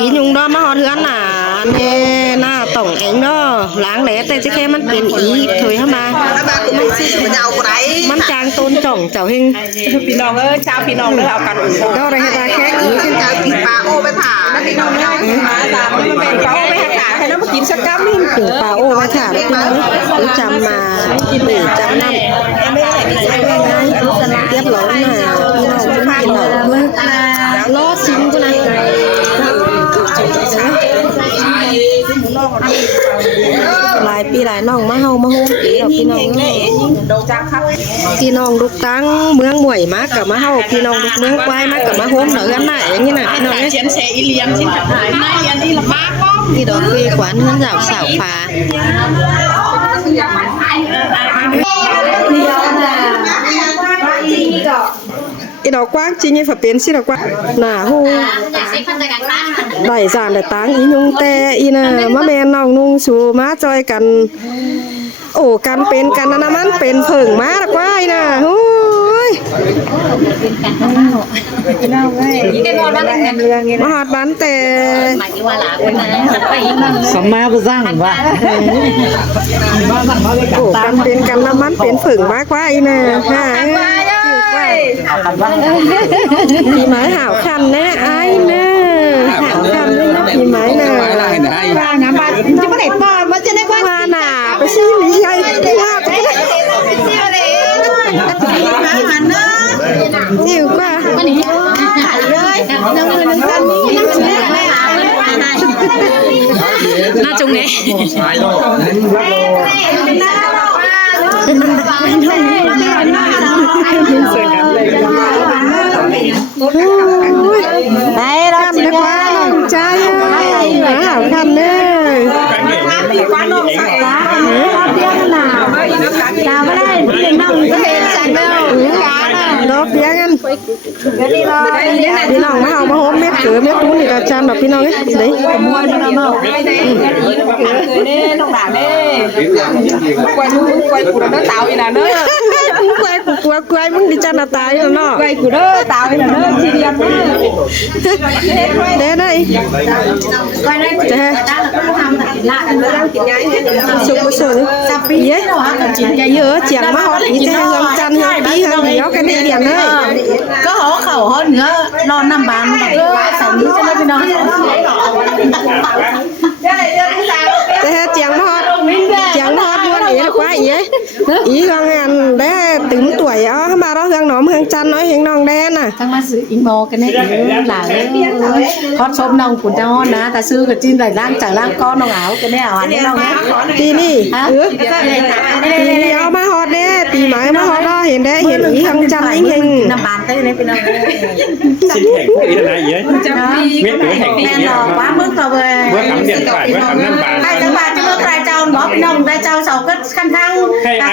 อีnhung đó mà họ hứa là nè na tổng ánh đó láng lẽ tay chứ kheมันเป็นอีthôi hả màมันจางtôn trọngเจ้าหิง พี่น้องชาวพี่น้องเอากัน đó đây người ta khác ý chứ ปลาโอไปผ่าพี่น้องมาตามมันเป็นปลาโอไปหาให้น้องมากินสักกั๊บนี่ ถึงป่าโอ้มาถามพี่น้องรู้จำมาหรือจำนำเรียบร้อยมาพี่น้องไม่กินหรอกล้อซิงกูนะหลายปีหลายน้องมาเฮามาโฮมปีดอกพี่น้องพี่น้องลูกตั้งเมืองมวยมากกับมาเฮาพี่น้องลูกเมืองควายมากกับมาโฮมเหนือกันหน้าอย่างนี้นะพี่น้องเนี่ย เชียนเชอีเลียมชิ้นหายไม่เลียนนี่ละมากป้อม พี่ดอกคุยขวัญเฮือนสาวสาวฟ้าอีดอกกว้างจริงไอ้ฝาเป็นสิดอกกว้างหน้าหูได้สารได้ตังอีนุงแต่อีน่ะมะแม่น้องนุ่งสูมาจอยกันโอ้กันเป็นกันนะมันเป็นเพิ่งมาดอกว่าอีน่ะโอ้ยมาหอดบ้านแต่สมมาบุสร้างว่าโอ้กันเป็นกันนะมันเป็นเพิ่งมากกว่าอีน่ะฮะปีไม้หาวคันแน่ไอ้แน่หาวคันเลยนะปีไม้น่ะว่านะบ้านจะไม่ได้ปอนว่าจะได้ว่าน่ะไปซื้อหรือไงว่าไปจิ๋วกว่าน่าจงเนี่ยไปรำดีกว่าใจหาวคันเด้อดาวไม่ได้เพียงน้องก็เป็นจันเด้อดอกเพียงกันพี่น้องมาเอามาโฮมเม็ดเกลือเม็ดปูนี่ก็จันแบบพี่น้องเนี่ยเด้ม้วนน้องน้องเน่น้องด่าเน่กวยกูเด้อเต่าอีน่ะเด้อกวยกูกลัวกวยมึงดิจันตายแล้วเนาะกวยกูเด้อเต่าอีน่ะเด้อทีเดียวเด้ได้เด้สุกสุกเยอะเยอะเจียงมาฮอดอีเจ้าเฮืองจันเฮืองปีเฮืองเหนียวกันนี่เดียนเลยก็หอเข่าหอเนื้อนอนน้ำบานแบบใส่นี้ใช่ไหมพี่น้องแต่เจียงมาฮอดม้วนอีกว่าอีกงานได้ตึงtuổiเอามาเราเฮืองหนอมเฮืองจันน้อยเฮืองน้องแดนน่ะทั้งมาซื้ออิงโมกันนี่หลานฮอตชมน้องขุนเจ้าฮอตนะแต่ซื้อกับจีนได้ร่างจากร่างก้อนน้องเอากันนี่เอาอันนี้น้องนะปีนี้ปีนี้เอามาฮอดเด้ปีใหม่มาฮอดเราเห็นได้เห็นอีเฮืองจันอีเฮงน้ำบานเต้เลยพี่น้องชิ้นแข็งพวกนี้อะไรเยอะเม็ดหรือแข็ง แม่หล่อว้ามึงต่อไปเมื่อทำเดือดฝ่ายเมื่อทำน้ำบานไอ้จังหวัดจะเมื่อใครเจ้าหมอพี่น้องได้เจ้าเสาก็ขั้นข้าง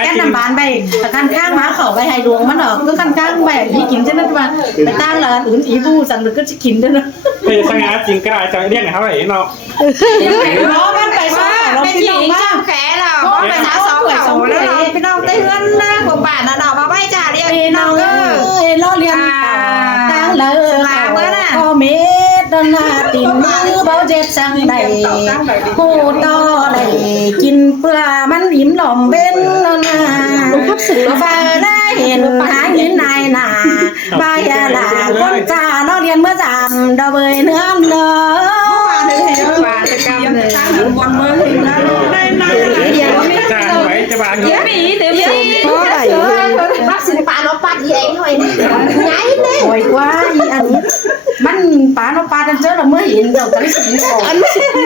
แก้น้ำบานไปแต่ขั้นข้างหมาเขาไปให้ดวงมันหรอกก็ขั้นข้างไปอีกินใช่ไหมว่าไปตั้งละอื่นอีบูสั่งหรือก็จะกินด้วยนะเฮ้ยสังหารจริงก็ได้จะเรียกเขาอะไรเนาะน้องมันไปซ้อมไปพี่น้องบ้างแขเราไปหาสองเขาแล้วพี่น้องได้เงินนะกว่าบาทนะเรามาไม่จ่าเรียกพี่น้องล้อเลียนตั้งเลยลาเมื่อน่ะโอเมดนาตินมือเบาเจ็บสั่งใดผู้ต่อใดกินเปลือมันอิ่มหล่อมเบ้นนาฟ้าได้เห็นหาเห็นนายนาบายาลาคนกาเราเรียนเมื่อจำดาวเบยเนื้อเนื้อจ้างไว้จะบางเยอะเพราะอะไรรักสิป่าเราปัดเองหน่อยไงเนี่ยโอ้ยว่าอันมันป่าเราปัดกันเจอเราเมื่อเห็นเราจะรู้สึกอัน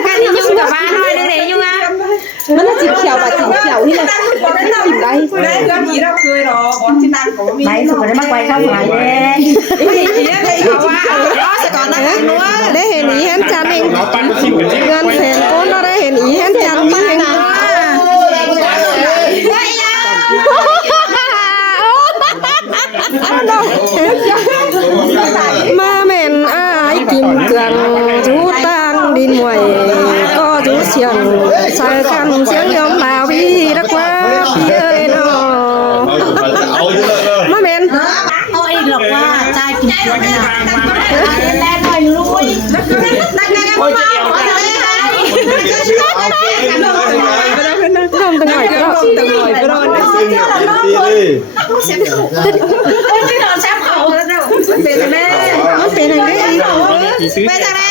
การที่ยุ่งกับบ้านหน่อยเด็กๆยุ่งอ่ะมันจิบเขียวแบบจิบเขียวที่เราจิบได้ได้เรื่องนี้เราเคยรอบอลที่นั่นผมมีไม่สุดได้มากไปเข้าหมายเลยไม่เห็นเลยเขาว่าอ๋อสก่อนนะได้เห็นอีเห็นจันเองเงินแสนก้นเราได้เห็นอีเห็นจันนี่เองมาเหม็นอ้ายกินเกลือนจูตังดินหวยก็จูเสียงใส่คันเสียงยอมลาวีรักว่าพี่เอ้ยเนาะมาเหม็นเอาอีกหรอกว่าใจกินเกลือนะแรงหน่อยลุยนัก โอ้ยจะเอวกัน ทำตั้งหน่อยก็ได้ตั้งหน่อยก็ได้ ที่นอนแซ่บเขาแล้วเนาะเป็นแม่ มันเป็นอะไรอีก เป็นอะไร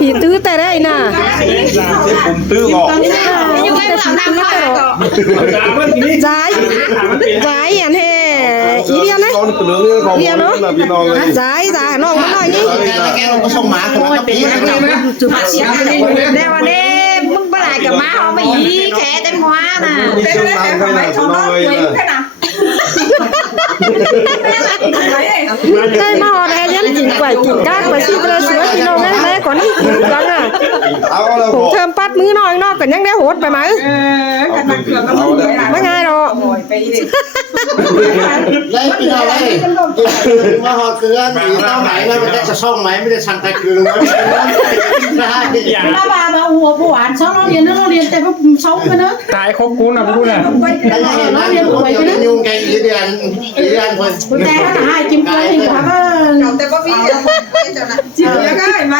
ผีตื้อแต่ได้น่ะ ผมตื้อบอก อยู่ในหลังน้ำลายก็ ย้ายอันแห่อีเดียนนะ ตอนเหลืองเนี่ยของพี่น้องเลย ย้ายน้องมาหน่อยนี่ แกลงก็ส่งหมาคนละปีนะ เดี๋ยววันนี้มึงไปไหนกับม้าเขาไม่ยีแค่เต็มหัวน่ะ มีเครื่องรางใครนะพี่น้องเลยนะ ได้มาหอแดยันกินกว่ากินก้างไปสิเลยสวยพี่น้องแม่ก่อนนี่จังอ่ะ เอาแล้ว ผมเทิมปัดมือหน่อยนอกกันยังได้โหดไปไหมไม่ง่ายหรอก เลยปีนอะไรมาหอเกลือมีเต้าไหนแล้วมันจะส่งไหมไม่ได้สั่งแต่คืนได้ ลาบามาหัวผู้หวานช่องเราเรียนแต่ว่าช่องกันเนอะ ตายครบกูนะพูดน่ะ แล้วเห็นว่าเดี๋ยวยุ่งแกอีเดือนคน แต่ถ้าหาจิ้มเกลืออีกครับแต่ว่าพี่จิ้มยังไงไหม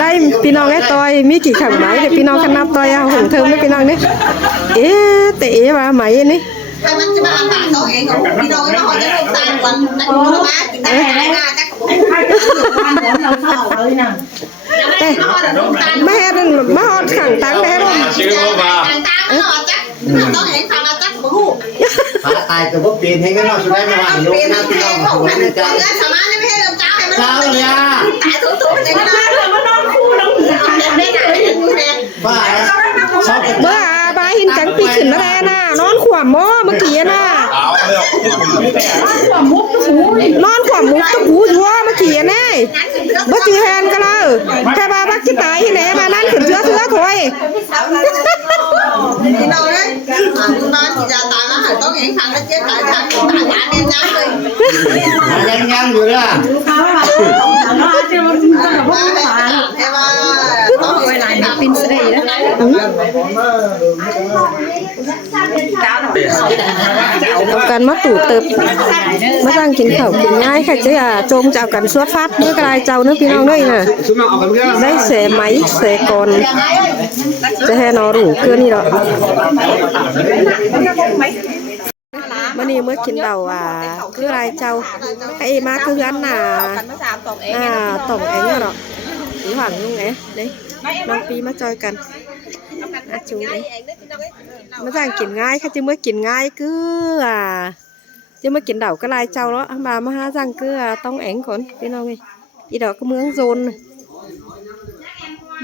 ได้พี่น้องไอ้ตอยมีกี่ขังไหมเดี๋ยวพี่น้องกันนับตอยเอาผมเทิมไม่พี่น้องนี่เอ๊ะแต่เอ๊ะมาไหมนี่ ถ้ามันจะมาปากเขาเองของพี่น้องไม่เขาจะลงตาวันนั่นรู้มากินได้ไหมนะจ๊ะ เราเข้าเลยนะ แม่นั่นมาหอดขังตังแม่ร่ม ชื่อว่าตาไม่หอจ๊ะต้องเห็นทางจ๊ะบู๊ ขาตายแต่ว่าเปลี่ยนให้กันเนาะสุดท้ายมาว่าโยมนะพี่น้องของนี่จ้า เงินสามารถไม่ให้เราจ้าให้มัน เจ้าเลยอ่ะ ตายถูๆไปเลยนะมันนอนคู่น้องไม่ได้เลย บ้าชอบ เมื่อบาหินจังปีขึ้นมาแล้วน่ะนอนขวามหม้อเมื่อกี้น่ะ เอาแล้ว หัวมุกหู นอนขวามมุกตะปูยัวเมื่อกี้น่ะบ่จือแฮนก็เลยแค่บาบักที่ตายที่ไหนมานั่นขึ้นเชื้อถอย พี่น้องเลยคุณบ้านที่จะตายมาต้องเห็นทางแล้วเจ๊ตายทางตายงานเนี่ยนะเลย ยังอยู่เนี่ย เขาเราจะมาจิ้มกันกับพวกหวาน ให้ว่าต้องไปไหนนะ ปินเสด็จนะ เอากันมาตู่เติบมาตั้งกินข้าวกินง่ายค่ะเจ้าโจมจะเอากันสวดฟัดเมื่อกลายเจ้าเนื้อพี่น้องด้วยน่ะ ซุ่มเอากันเพื่อน ได้เสไหมเสกอนจะให้นอรูเกลือนี่หรอมื่อนี้เมื่อกินเดาคืออะไรเจ้าไอ้มาคืออันน่ะต่องเองหรอหรือหวังลุงไงนี่น้องปีมาจอยกันอาจูเลยมาจ้างกินง่ายค่ะจะเมื่อกินง่ายคือจะเมื่อกินเดาก็ลายเจ้าแล้วมาหาจังคือต้องเองก่อนพี่น้องไงอีดอกก็เมืองโซน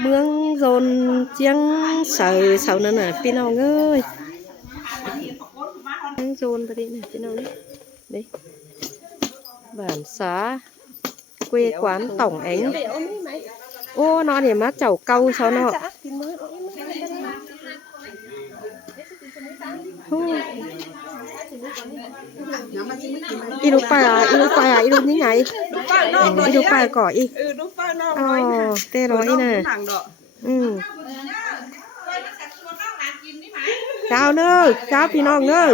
เมืองโซนเจียงเสานั่นน่ะพี่น้องเอ้ยเมืองโซนไปดิเนี่ยพี่น้องนี่บ้านสาquê quán tổng ánh ô nó để má chảo câu sao nó ilu pa ilu như này ilu pa cỏ y tê nói y nè chào nữa chàoพี่น้องnữa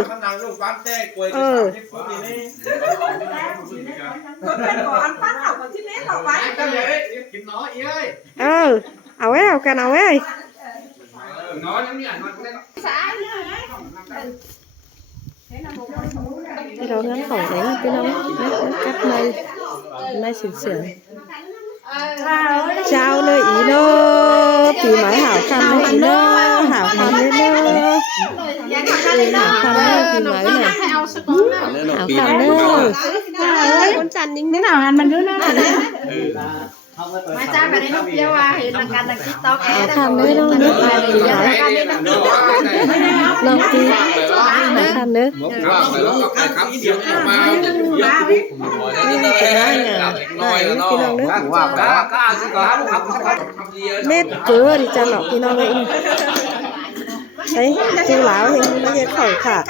เอาไว้เอากันเอาไว้พี่น้องงั้นของไหนพี่น้องcắt nay sườn chào nơi ý nơ thì máy hảo khăn nơi ý nơ hảo khăn đấy nơ hảo khăn nơi thì máy này hảo khăn nơi con chăn những thế nào ăn mình nữa nèมาจ้าไปได้ลูกเดียวเห็นกันในติ๊กต็อก hảo khăn đấy đâu nước này thì phải lông tí hảo khăn nữa mét cửa thì cho lọc thì nó vậy đấy chú lão thì nó dễ khẩu khả